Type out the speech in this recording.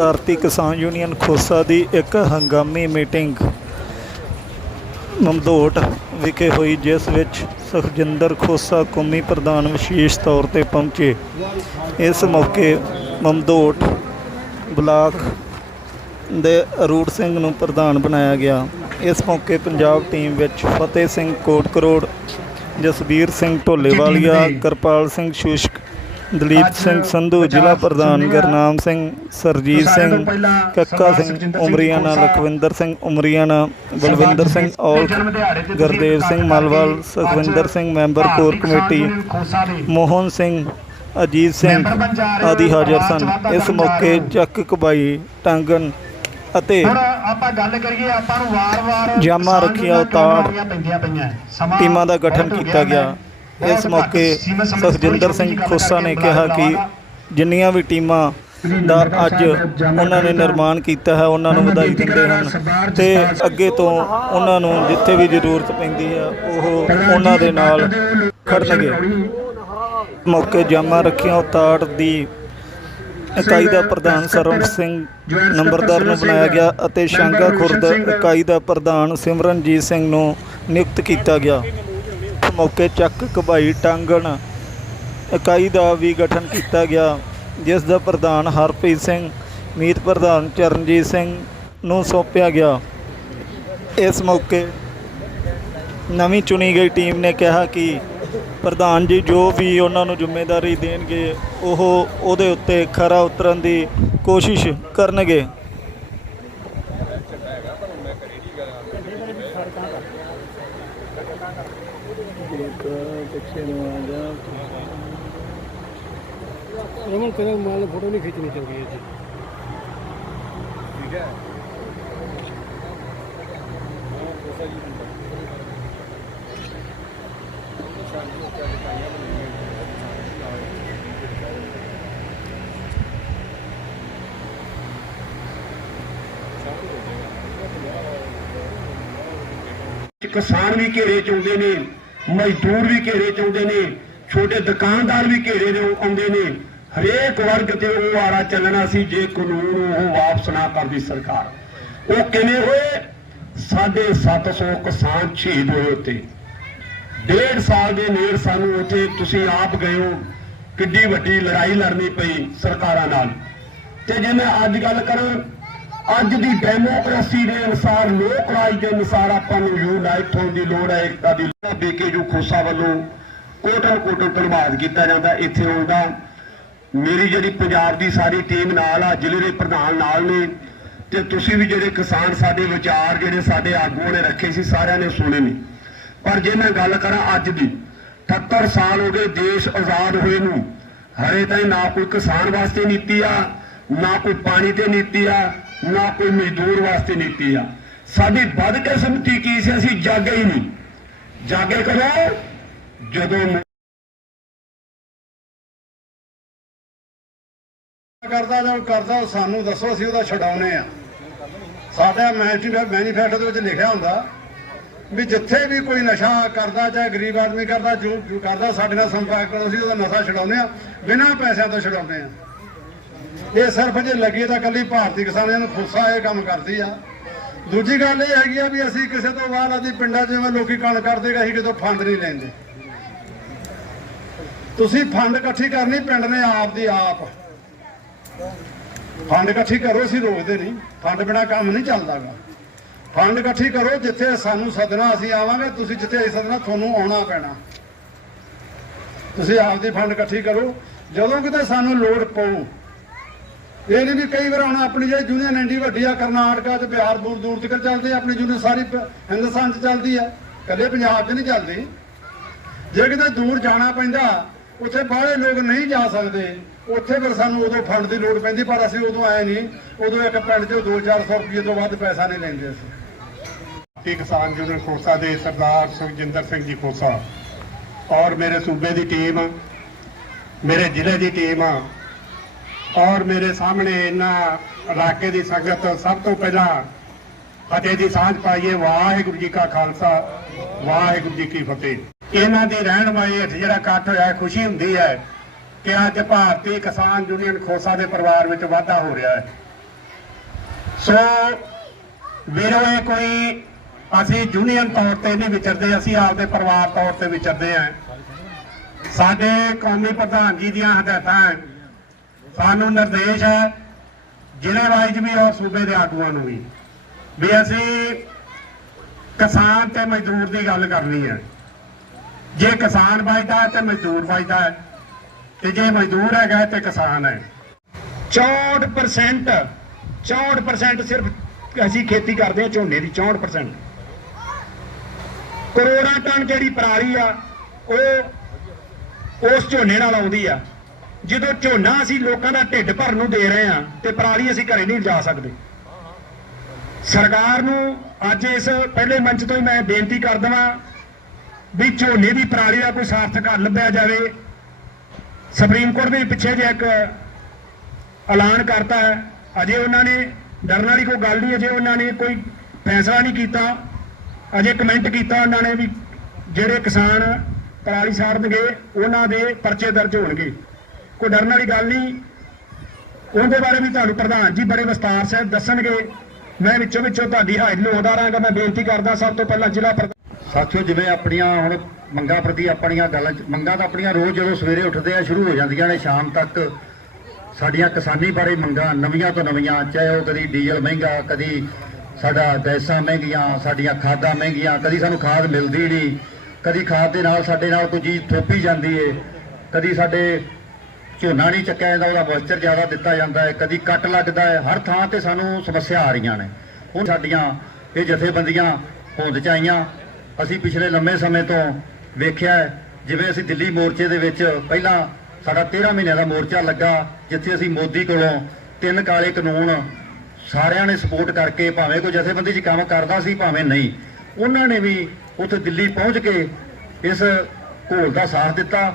ਭਾਰਤੀ ਕਿਸਾਨ ਯੂਨੀਅਨ ਖੋਸਾ ਦੀ ਇੱਕ ਹੰਗਾਮੀ ਮੀਟਿੰਗ ਮਮਦੋਟ ਵਿਖੇ ਹੋਈ ਜਿਸ ਵਿੱਚ ਸੁਖਜਿੰਦਰ ਖੋਸਾ ਕੌਮੀ ਪ੍ਰਧਾਨ ਵਿਸ਼ੇਸ਼ ਤੌਰ ਤੇ ਪਹੁੰਚੇ। ਇਸ ਮੌਕੇ ਮਮਦੋਟ ਬਲਾਕ ਦੇ ਅਰੂੜ ਸਿੰਘ ਨੂੰ ਪ੍ਰਧਾਨ ਬਣਾਇਆ ਗਿਆ। ਇਸ ਮੌਕੇ ਪੰਜਾਬ ਟੀਮ ਵਿੱਚ ਫਤਿਹ ਸਿੰਘ ਕੋਟਕਰੋੜ ਜਸਬੀਰ ਸਿੰਘ ਢੋਲੇਵਾਲੀਆ ਕਿਰਪਾਲ ਸਿੰਘ ਸ਼ੁਸ਼ਕ ਦਲੀਪ ਸਿੰਘ ਸੰਧੂ ਜ਼ਿਲ੍ਹਾ ਪ੍ਰਧਾਨ Gurnam Singh Surjit Singh Kakka Singh Umriana Lakhwinder Singh Umriana Balwinder Singh Aulakh Gurdev Singh Malwal Sukhwinder Singh member core committee Mohan Singh Ajit Singh ਆਦਿ ਹਾਜ਼ਰ ਸਨ। ਇਸ ਮੌਕੇ ਚੱਕ ਕਬਾਈ ਟਾਂਗਨ ਅਤੇ ਆਪਾਂ ਗੱਲ ਕਰੀਏ ਆਪਾਂ ਨੂੰ ਵਾਰ-ਵਾਰ ਜਾਮਾ ਰੱਖੀਆਂ ਸਮਾਂ ਟੀਮਾਂ ਦਾ ਗਠਨ ਕੀਤਾ ਗਿਆ। ਇਸ ਮੌਕੇ ਸੁਖਜਿੰਦਰ ਸਿੰਘ ਖੋਸਾ ਨੇ ਕਿਹਾ ਕਿ ਜਿੰਨੀਆਂ ਵੀ ਟੀਮਾਂ ਦਾ ਅੱਜ ਉਹਨਾਂ ਨੇ ਨਿਰਮਾਣ ਕੀਤਾ ਹੈ ਉਹਨਾਂ ਨੂੰ ਵਧਾਈ ਦਿੰਦੇ ਹਨ ਤੇ ਅੱਗੇ ਤੋਂ ਉਹਨਾਂ ਨੂੰ ਜਿੱਥੇ ਵੀ ਜ਼ਰੂਰਤ ਪੈਂਦੀ ਹੈ ਉਹ ਉਹਨਾਂ ਦੇ ਨਾਲ ਖੜਨਗੇ। ਮੌਕੇ ਜਾਮਾ ਰੱਖੀਆਂ ਉਤਾੜ ਦੀ ਇਕਾਈ ਦਾ ਪ੍ਰਧਾਨ ਸਰਵਨ ਸਿੰਘ ਨੰਬਰਦਾਰ ਨੂੰ ਬਣਾਇਆ ਗਿਆ ਅਤੇ ਸ਼ਾਂਗਾ ਖੁਰਦ ਇਕਾਈ ਦਾ ਪ੍ਰਧਾਨ ਸਿਮਰਨਜੀਤ ਸਿੰਘ ਨੂੰ ਨਿਯੁਕਤ ਕੀਤਾ ਗਿਆ। ਮੌਕੇ ਚੱਕ ਕਬਾਈ ਟਾਂਗਣ ਇਕਾਈ ਦਾ ਵੀ ਗਠਨ ਕੀਤਾ ਗਿਆ, ਜਿਸ ਦਾ ਪ੍ਰਧਾਨ ਹਰਪ੍ਰੀਤ ਸਿੰਘ, ਮੀਤ ਪ੍ਰਧਾਨ ਚਰਨਜੀਤ ਸਿੰਘ ਨੂੰ ਸੌਂਪਿਆ ਗਿਆ। ਇਸ ਮੌਕੇ ਨਵੀਂ ਚੁਣੀ ਗਈ ਟੀਮ ਨੇ ਕਿਹਾ ਕਿ ਪ੍ਰਧਾਨ ਜੀ ਜੋ ਵੀ ਉਹਨਾਂ ਨੂੰ ਜ਼ਿੰਮੇਵਾਰੀ ਦੇਣਗੇ, ਉਹ ਉਹਦੇ ਉੱਤੇ ਖਰਾ ਉਤਰਨ ਦੀ ਕੋਸ਼ਿਸ਼ ਕਰਨਗੇ। ਰਮਨ ਕਦੇ ਮਾਲ ਫੋਟੋ ਨਹੀਂ ਖਿੱਚਣੀ ਚੰਗੀ ਹੈ ਜੀ। ਕਿਸਾਨ ਵੀ ਘੇਰੇ ਚ ਆਉਂਦੇ ਨੇ ਮਜ਼ਦੂਰ ਵੀ ਘੇਰੇ ਚ ਆਉਂਦੇ ਨੇ ਛੋਟੇ ਦੁਕਾਨਦਾਰ ਵੀ ਘੇਰੇ ਦੇ ਆਉਂਦੇ ਨੇ। ਹਰੇਕ ਵਰਗ ਤੇ ਉਹ ਆਰਾ ਚੱਲਣਾ ਸੀ, ਜੇ ਕਾਨੂੰਨ ਉਹ ਵਾਪਸ ਨਾ ਕਰਦੀ ਸਰਕਾਰ। ਉਹ ਕਿਵੇਂ ਹੋਏ? ਸਾਢੇ 700 ਕਿਸਾਨ ਸ਼ਹੀਦ ਹੋਏ ਉੱਤੇ ਡੇਢ ਸਾਲ ਦੇ ਨੇੜ ਸਾਨੂੰ ਉੱਥੇ ਤੁਸੀਂ ਆਪ ਗਏ ਹੋ, ਕਿੱਡੀ ਵੱਡੀ ਲੜਾਈ ਲੜਨੀ ਪਈ ਸਰਕਾਰਾਂ ਨਾਲ। ਤੇ ਜੇ ਮੈਂ ਅੱਜ ਗੱਲ ਕਰਾਂ, ਅੱਜ ਦੀ ਡੈਮੋਕ੍ਰੇਸੀ ਦੇ ਅਨੁਸਾਰ, ਲੋਕ ਰਾਜ ਦੇ ਅਨੁਸਾਰ ਆਪਾਂ ਨੂੰ ਯੂਨਾਈਟ ਹੋਣ ਦੀ ਲੋੜ ਹੈ, ਏਕਤਾ ਦੀ ਲੋੜ ਹੈ ਬੀਕੇਯੂ ਖੋਸਾ ਵੱਲੋਂ ਕੋਟਨ ਕੋਟਨ ਧੰਨਵਾਦ ਕੀਤਾ ਜਾਂਦਾ, ਇੱਥੇ ਆਉਂਦਾ। ਮੇਰੀ ਜਿਹੜੀ ਪੰਜਾਬ ਦੀ ਸਾਰੀ ਟੀਮ ਨਾਲ ਆ, ਜ਼ਿਲ੍ਹੇ ਦੇ ਪ੍ਰਧਾਨ ਨਾਲ ਨੇ, ਤੇ ਤੁਸੀਂ ਵੀ ਜਿਹੜੇ ਕਿਸਾਨ ਸਾਡੇ ਵਿਚਾਰ ਜਿਹੜੇ ਸਾਡੇ ਆਗੂਆਂ ਨੇ ਰੱਖੇ ਸੀ, ਸਾਰਿਆਂ ਨੇ ਸੁਣੇ ਨੇ। ਪਰ ਜੇ ਮੈਂ ਗੱਲ ਕਰਾਂ ਅੱਜ ਦੀ 78 ਸਾਲ ਹੋ ਗਏ ਦੇਸ਼ ਆਜ਼ਾਦ ਹੋਏ ਨੂੰ ਹਰੇ ਤਾਈਂ ਨਾ ਕੋਈ ਕਿਸਾਨ ਵਾਸਤੇ ਨੀਤੀ ਆ, ਨਾ ਕੋਈ ਪਾਣੀ ਤੇ ਨੀਤੀ ਆ, ਨਾ ਕੋਈ ਮਜ਼ਦੂਰ ਵਾਸਤੇ ਨੀਤੀ ਆ। ਸਾਡੀ ਬਦਕਿਸਮਤੀ ਕੀ ਸੀ, ਅਸੀਂ ਜਾਗੇ ਹੀ ਨਹੀਂ। ਜਾਗੇ ਕਦੋਂ? ਜਦੋਂ ਕਰਦਾ ਜਾਂ ਕਰਦਾ, ਸਾਨੂੰ ਦੱਸੋ, ਅਸੀਂ ਉਹਦਾ ਛਡਾਉਨੇ ਆ। ਸਾਡਾ ਮੈਨੀਫੈਸਟੋ ਦੇ ਵਿੱਚ ਲਿਖਿਆ ਹੁੰਦਾ ਵੀ ਜਿੱਥੇ ਵੀ ਕੋਈ ਨਸ਼ਾ ਕਰਦਾ ਚਾਹੇ ਗਰੀਬ ਆਦਮੀ ਕਰਦਾ, ਜੋ ਜੋ ਕਰਦਾ, ਸਾਡੇ ਨਾਲ ਸੰਪਰਕ ਕਰੋ, ਅਸੀਂ ਉਹਦਾ ਨਸ਼ਾ ਛਡਾਉਨੇ ਆ, ਬਿਨਾਂ ਪੈਸਿਆਂ ਤੋਂ ਛਡਾਉਨੇ ਆ। ਇਹ ਸਿਰਫ ਜੇ ਲੱਗੀ ਤਾਂ ਕੱਲੀ ਭਾਰਤੀ ਕਿਸਾਨਾਂ ਨੂੰ ਖੁੱਸਾ ਇਹ ਕੰਮ ਕਰਦੀ ਆ। ਦੂਜੀ ਗੱਲ ਇਹ ਹੈਗੀ ਆ ਵੀ ਅਸੀਂ ਕਿਸੇ ਤੋਂ ਬਾਅਦ ਆਦੀ ਪਿੰਡਾਂ 'ਚ ਜਿਵੇਂ ਲੋਕੀ ਕਣ ਕਰਦੇ ਅਸੀਂ ਕਿਤੋਂ ਫੰਡ ਨਹੀਂ ਲੈਂਦੇ। ਤੁਸੀਂ ਫੰਡ ਇਕੱਠੀ ਕਰਨੀ, ਪਿੰਡ ਨੇ ਆਪ ਦੀ ਆਪ। ਫੰਡ ਇਕੱਠੀ ਕਰੋ, ਅਸੀਂ ਰੋਕਦੇ ਨਹੀਂ। ਫੰਡ ਬਿਨਾ ਕੰਮ ਨਹੀਂ ਚੱਲਦਾਗਾ। ਫੰਡ ਇਕੱਠੀ ਕਰੋ, ਜਿੱਥੇ ਸਾਨੂੰ ਸੱਦਣਾ, ਅਸੀਂ ਆਵਾਂਗੇ। ਤੁਸੀਂ ਜਿੱਥੇ ਅਸੀਂ ਸੱਦਣਾ, ਤੁਹਾਨੂੰ ਆਉਣਾ ਪੈਣਾ। ਤੁਸੀਂ ਆਪਦੀ ਫੰਡ ਇਕੱਠੀ ਕਰੋ। ਜਦੋਂ ਕਿਤੇ ਸਾਨੂੰ ਲੋੜ ਪਊ, ਇਹ ਨਹੀਂ ਵੀ ਕਈ ਵਾਰ ਹੁਣ ਆਪਣੀ ਜਿਹੜੀ ਯੂਨੀਅਨ ਐਂਡੀ ਵੱਡੀ ਆ, ਕਰਨਾਟਕਾ ਤੇ ਬਿਹਾਰ ਦੂਰ ਦੂਰ ਤੱਕ ਚੱਲਦੀ ਆਪਣੀ ਯੂਨੀਅਨ ਸਾਰੀ ਹਿੰਦੁਸਤਾਨ 'ਚ ਚੱਲਦੀ ਆ। ਕੱਲੇ ਪੰਜਾਬ 'ਚ ਨਹੀਂ ਚੱਲਦੀ। ਜੇ ਕਿਤੇ ਦੂਰ ਜਾਣਾ ਪੈਂਦਾ ਉੱਥੇ ਬਾਹਲੇ ਲੋਕ ਨਹੀਂ ਜਾ ਸਕਦੇ। ਉੱਥੇ ਫਿਰ ਸਾਨੂੰ ਉਦੋਂ ਫੰਡ ਦੀ ਲੋੜ ਪੈਂਦੀ, ਪਰ ਅਸੀਂ ਉਦੋਂ ਆਏ ਨਹੀਂ। ਉਦੋਂ ਇੱਕ ਪਿੰਡ 'ਚ 2-400 ਰੁਪਏ ਤੋਂ ਵੱਧ ਪੈਸਾ ਨਹੀਂ ਲੈਂਦੇ ਅਸੀਂ। ਭਾਰਤੀ ਕਿਸਾਨ ਯੂਨੀਅਨ ਖੋਸਾ ਦੇ ਸਰਦਾਰ ਸੁਖਜਿੰਦਰ ਸਿੰਘ ਜੀ ਖੋਸਾ ਔਰ ਮੇਰੇ ਸੂਬੇ ਦੀ ਟੀਮ, ਮੇਰੇ ਜ਼ਿਲ੍ਹੇ ਦੀ ਟੀਮ ਔਰ ਮੇਰੇ ਸਾਹਮਣੇ ਇਹਨਾਂ ਇਲਾਕੇ ਦੀ ਸੰਗਤ ਸਭ ਤੋਂ ਪਹਿਲਾਂ ਫਤਿਹ ਦੀ ਸਾਂਝ ਪਾਈਏ। ਵਾਹਿਗੁਰੂ ਜੀ ਕਾ ਖਾਲਸਾ, ਵਾਹਿਗੁਰੂ ਜੀ ਕੀ ਫਤਿਹ। ਇਹਨਾਂ ਦੀ ਰਹਿਨਮਾਈ ਹੇਠ ਜਿਹੜਾ ਇਕੱਠ ਹੋਇਆ ਖੁਸ਼ੀ ਹੁੰਦੀ ਹੈ ਕਿ ਅੱਜ ਭਾਰਤੀ ਕਿਸਾਨ ਯੂਨੀਅਨ ਖੋਸਾ ਦੇ ਪਰਿਵਾਰ ਵਿੱਚ ਵਾਧਾ ਹੋ ਰਿਹਾ ਹੈ। ਸੋ ਵੀਰੋ, ਇਹ ਕੋਈ ਅਸੀਂ ਯੂਨੀਅਨ ਤੌਰ ਤੇ ਨਹੀਂ ਵਿਚਰਦੇ, ਅਸੀਂ ਆਪਦੇ ਪਰਿਵਾਰ ਤੌਰ ਤੇ ਵਿਚਰਦੇ ਆਂ ਸਾਡੇ ਕੌਮੀ ਪ੍ਰਧਾਨ ਜੀ ਦੀਆਂ ਹਦਾਇਤਾਂ ਸਾਨੂੰ ਨਿਰਦੇਸ਼ ਹੈ, ਜ਼ਿਲ੍ਹੇ ਵਾਈਜ਼ ਵੀ ਔਰ ਸੂਬੇ ਦੇ ਆਗੂਆਂ ਨੂੰ ਵੀ ਵੀ ਅਸੀਂ ਕਿਸਾਨ ਤੇ ਮਜ਼ਦੂਰ ਦੀ ਗੱਲ ਕਰਨੀ ਹੈ। ਜੇ ਕਿਸਾਨ ਵੱਜਦਾ ਹੈ ਤੇ ਮਜ਼ਦੂਰ ਵੱਜਦਾ ਹੈ। ਤੇ ਜੇ ਮਜ਼ਦੂਰ ਹੈਗਾ ਤੇ ਕਿਸਾਨ ਹੈ। 64% 64% ਸਿਰਫ ਅਸੀਂ ਖੇਤੀ ਕਰਦੇ ਹਾਂ, ਝੋਨੇ ਦੀ 64% ਕਰੋੜਾਂ ਟਨ ਜਿਹੜੀ ਪਰਾਲੀ ਆ, ਉਹ ਉਸ ਝੋਨੇ ਨਾਲ ਆਉਂਦੀ ਆ। ਜਦੋਂ ਝੋਨਾ ਅਸੀਂ ਲੋਕਾਂ ਦਾ ਢਿੱਡ ਭਰਨ ਨੂੰ ਦੇ ਰਹੇ ਆ ਤੇ ਪਰਾਲੀ ਅਸੀਂ ਘਰੇ ਨਹੀਂ ਜਾ ਸਕਦੇ। ਸਰਕਾਰ ਨੂੰ ਅੱਜ ਇਸ ਪਹਿਲੇ ਮੰਚ ਤੋਂ ਹੀ ਮੈਂ ਬੇਨਤੀ ਕਰ ਦਵਾਂ ਵੀ ਝੋਨੇ ਦੀ ਪਰਾਲੀ ਦਾ ਕੋਈ ਸਾਰਥਕ ਹੱਲ ਲੱਭਿਆ ਜਾਵੇ। ਸੁਪਰੀਮ ਕੋਰਟ ਦੇ ਪਿੱਛੇ ਜੇ ਇੱਕ ਐਲਾਨ ਕਰਤਾ ਹੈ। ਅਜੇ ਉਹਨਾਂ ਨੇ ਡਰਨ ਵਾਲੀ ਕੋਈ ਗੱਲ ਨਹੀਂ, ਅਜੇ ਉਹਨਾਂ ਨੇ ਕੋਈ ਫੈਸਲਾ ਨਹੀਂ ਕੀਤਾ। ਅਜੇ ਕਮੈਂਟ ਕੀਤਾ ਉਹਨਾਂ ਨੇ ਵੀ ਜਿਹੜੇ ਕਿਸਾਨ ਪਰਾਲੀ ਸਾੜਨਗੇ, ਉਹਨਾਂ ਦੇ ਪਰਚੇ ਦਰਜ ਹੋਣਗੇ। ਕੋਈ ਡਰਨ ਵਾਲੀ ਗੱਲ ਨਹੀਂ। ਉਹਦੇ ਬਾਰੇ ਵੀ ਤੁਹਾਨੂੰ ਪ੍ਰਧਾਨ ਜੀ ਬੜੇ ਵਿਸਤਾਰ ਸੇ ਦੱਸਣਗੇ। ਮੈਂ ਵਿੱਚੋਂ ਵਿੱਚੋਂ ਤੁਹਾਡੀ ਹਾਜ਼ਰੀ ਲਵਾਉਂਦਾ ਰਹਾਂਗਾ। ਮੈਂ ਬੇਨਤੀ ਕਰਦਾ, ਸਭ ਤੋਂ ਪਹਿਲਾਂ ਜ਼ਿਲ੍ਹਾ ਪ੍ਰਧਾਨ ਸਾਥੀਓ, ਜਿਵੇਂ ਆਪਣੀਆਂ ਹੁਣ ਮੰਗਾਂ ਪ੍ਰਤੀ ਆਪਣੀਆਂ ਗੱਲਾਂ ਮੰਗਾਂ ਤਾਂ ਆਪਣੀਆਂ ਰੋਜ਼ ਜਦੋਂ ਸਵੇਰੇ ਉੱਠਦੇ ਆ, ਸ਼ੁਰੂ ਹੋ ਜਾਂਦੀਆਂ ਨੇ, ਸ਼ਾਮ ਤੱਕ ਸਾਡੀਆਂ ਕਿਸਾਨੀ ਬਾਰੇ ਮੰਗਾਂ ਨਵੀਆਂ ਤੋਂ ਨਵੀਆਂ, ਚਾਹੇ ਉਹ ਕਦੀ ਡੀਜ਼ਲ ਮਹਿੰਗਾ, ਕਦੀ ਸਾਡਾ ਗੈਸਾਂ ਮਹਿੰਗੀਆਂ, ਸਾਡੀਆਂ ਖਾਦਾਂ ਮਹਿੰਗੀਆਂ, ਕਦੀ ਸਾਨੂੰ ਖਾਦ ਮਿਲਦੀ ਨਹੀਂ, ਕਦੀ ਖਾਦ ਦੇ ਨਾਲ ਸਾਡੇ ਨਾਲ ਕੋਈ ਚੀਜ਼ ਥੋਪੀ ਜਾਂਦੀ ਏ, ਕਦੀ ਸਾਡੇ ਝੋਨਾ ਨਹੀਂ ਚੱਕਿਆ ਜਾਂਦਾ, ਉਹਦਾ ਮੋਇਸਚਰ ਜ਼ਿਆਦਾ ਦਿੱਤਾ ਜਾਂਦਾ ਹੈ ਕਦੀ ਕੱਟ ਲੱਗਦਾ ਹੈ ਹਰ ਥਾਂ ਤੇ ਸਾਨੂੰ ਸਮੱਸਿਆ ਆ ਰਹੀਆਂ ਨੇ। ਹੁਣ ਸਾਡੀਆਂ ਇਹ ਜਥੇਬੰਦੀਆਂ ਹੋਂਦ ਚ ਆਈਆਂ ਅਸੀਂ ਪਿਛਲੇ ਲੰਮੇ ਸਮੇਂ ਤੋਂ ਵੇਖਿਆ ਜਿਵੇਂ ਅਸੀਂ ਦਿੱਲੀ ਮੋਰਚੇ ਦੇ ਵਿੱਚ ਪਹਿਲਾਂ ਸਾਡਾ 13 ਮਹੀਨਿਆਂ ਦਾ ਮੋਰਚਾ ਲੱਗਾ, ਜਿੱਥੇ ਅਸੀਂ ਮੋਦੀ ਕੋਲੋਂ ਤਿੰਨ ਕਾਲੇ ਕਾਨੂੰਨ ਸਾਰਿਆਂ ਨੇ ਸਪੋਰਟ ਕਰਕੇ ਭਾਵੇਂ ਕੋਈ ਜਥੇਬੰਦੀ 'ਚ ਕੰਮ ਕਰਦਾ ਸੀ, ਭਾਵੇਂ ਨਹੀਂ, ਉਹਨਾਂ ਨੇ ਵੀ ਉੱਥੇ ਦਿੱਲੀ ਪਹੁੰਚ ਕੇ ਇਸ ਘੋਲ ਦਾ ਸਾਥ ਦਿੱਤਾ।